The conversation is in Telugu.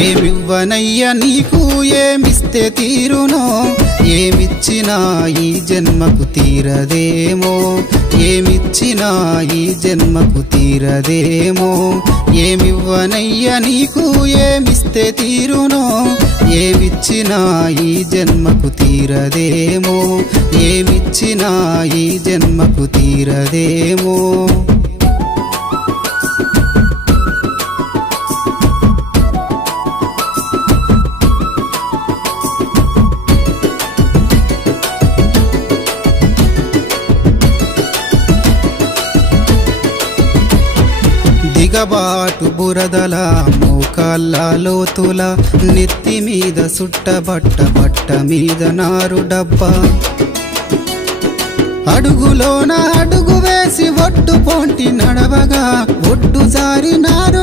ఏమివ్వనయ్య నీకు ఏమిస్తే తీరునో ఏమిచ్చినా ఈ జన్మకు తీరదేమో ఏమిచ్చినా ఈ జన్మకు తీరదేమో ఏమివ్వనయ్య నీకు ఏమిస్తే తీరునో ఏమిచ్చినా ఈ జన్మకు తీరదేమో ఏమిచ్చినా ఈ జన్మకు తీరదేమో దిగబాటు బురదల మోకాళ్ళ లోతుల నెత్తి మీద సుట్టబట్ట బట్ట మీద నారు డబ్బా అడుగులోన అడుగు వేసి ఒడ్డు పొంటి నడవగా ఒడ్డు జారి నారు